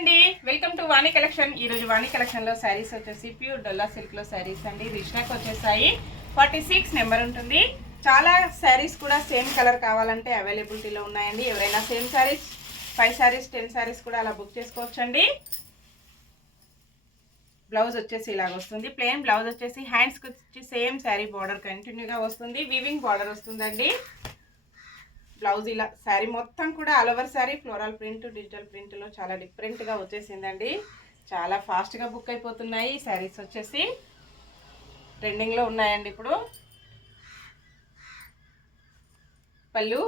అండి, welcome to Vani collection. ఈ రోజు వాణి కలెక్షన్ లో సారీస్ వచ్చేసి ప్యూర్ డొల్లా సిల్క్ లో సారీస్ అండి. రిష్నాకి వచ్చేసాయి 46 నెంబర్ ఉంటుంది. చాలా సారీస్ కూడా సేమ్ కలర్ కావాలంటే అవైలబిలిటీలో ఉన్నాయండి. ఎవరైనా సేమ్ సారీస్ 5 సారీస్ 10 సారీస్ కూడా అలా బుక్ చేసుకోవచ్చండి. బ్లౌజ్ వచ్చేసి ఇలాగ వస్తుంది. ప్లెయిన్ బ్లౌజ్ వచ్చేసి హ్యాండ్స్కి వచ్చి సేమ్ శారీ బార్డర్ కంటిన్యూగా వస్తుంది. వీవింగ్ బార్డర్ వస్తుందండి. బ్లౌజ్ ఇలా శారీ మొత్తం కూడా all over saree floral print digital ప్రింట్లో చాలా డిఫరెంట్గా వచ్చేసిందండి. చాలా ఫాస్ట్గా బుక్ అయిపోతున్నాయి. శారీస్ వచ్చేసి ట్రెండింగ్లో ఉన్నాయండి. ఇప్పుడు పళ్ళు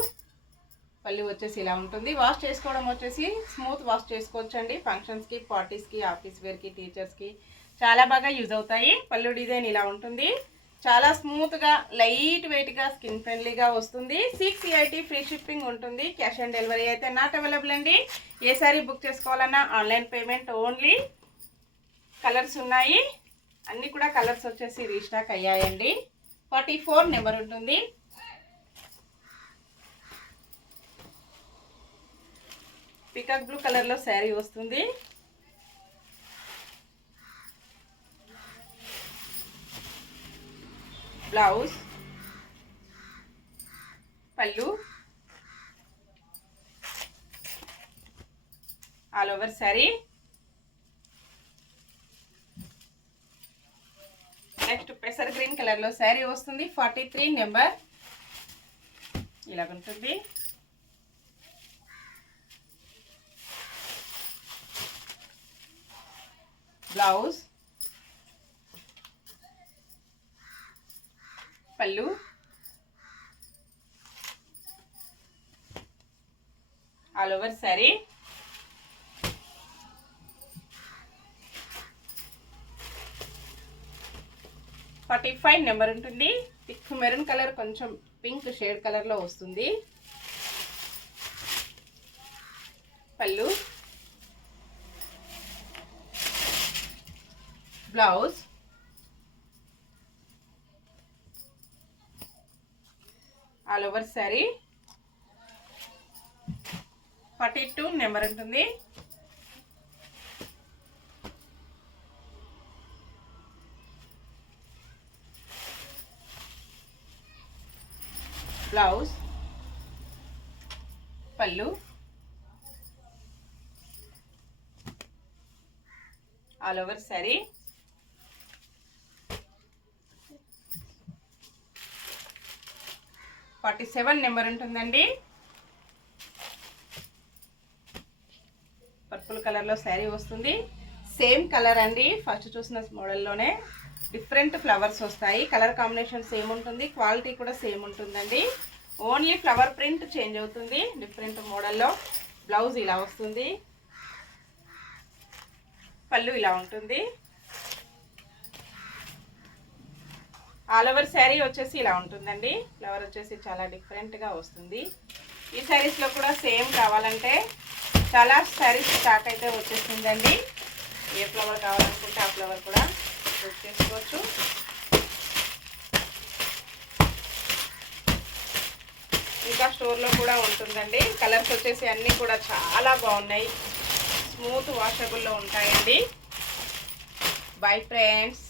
వచ్చేసి ఇలా ఉంటుంది. వాష్ చేసుకోవడం వచ్చేసి స్మూత్ వాష్ చేసుకోవచ్చండి. ఫంక్షన్స్కి, పార్టీస్కి, ఆఫీస్ వేర్కి, టీచర్స్కి చాలా బాగా యూజ్ అవుతాయి. పళ్ళు డిజైన్ ఇలా ఉంటుంది. చాలా స్మూత్గా లైట్ వెయిట్గా స్కిన్ ఫ్రెండ్లీగా వస్తుంది. 680 ఫ్రీ షిప్పింగ్ ఉంటుంది. క్యాష్ ఆన్ డెలివరీ అయితే నాట్ అవైలబుల్ అండి. ఏ సారీ బుక్ చేసుకోవాలన్నా ఆన్లైన్ పేమెంట్ ఓన్లీ. కలర్స్ ఉన్నాయి. అన్నీ కూడా కలర్స్ వచ్చేసి రీస్టాక్ అయ్యాయండి. 44 నెంబర్ ఉంటుంది. పికాక్ బ్లూ కలర్లో శారీ వస్తుంది. బ్లౌజ్, పళ్ళు, ఆల్ ఓవర్ శారీ. నెక్స్ట్ పెసర్ గ్రీన్ కలర్లో శారీ వస్తుంది. 43 నెంబర్ ఇలాగుంటుంది. బ్లౌజ్, పళ్ళు, all over saree. Five number ఉంటుంది. థిక్ మెరూన్ కలర్ కొంచెం పింక్ షేడ్ కలర్లో వస్తుంది. పళ్ళు, blouse, all over saree. 42 number ఉంటుంది. బ్లౌజ్, పళ్ళు, ఆల్ ఓవర్ శారీ. 47 నెంబర్ ఉంటుందండి. పర్పుల్ కలర్లో శారీ వస్తుంది. సేమ్ కలర్ అండి. ఫస్ట్ చూసిన మోడల్లోనే డిఫరెంట్ ఫ్లవర్స్ వస్తాయి. కలర్ కాంబినేషన్ సేమ్ ఉంటుంది. క్వాలిటీ కూడా సేమ్ ఉంటుందండి. ఓన్లీ ఫ్లవర్ ప్రింట్ చేంజ్ అవుతుంది డిఫరెంట్ మోడల్లో. బ్లౌజ్ ఇలా వస్తుంది. పళ్ళు ఇలా ఉంటుంది. ఆల్ ఓవర్ శారీ వచ్చేసి ఇలా ఉంటుందండి. ఫ్లవర్ వచ్చేసి చాలా డిఫరెంట్గా వస్తుంది. ఈ శారీస్లో కూడా సేమ్ కావాలంటే చాలా శారీస్ స్టాక్ అయితే వచ్చేసిందండి. ఏ ఫ్లవర్ కావాలనుకుంటే ఆ ఫ్లవర్ కూడా బుక్ చేసుకోవచ్చు. ఇంకా స్టోర్లో కూడా ఉంటుందండి. కలర్స్ వచ్చేసి అన్నీ కూడా చాలా బాగున్నాయి. స్మూత్ వాషబుల్లో ఉంటాయండి. Bye friends.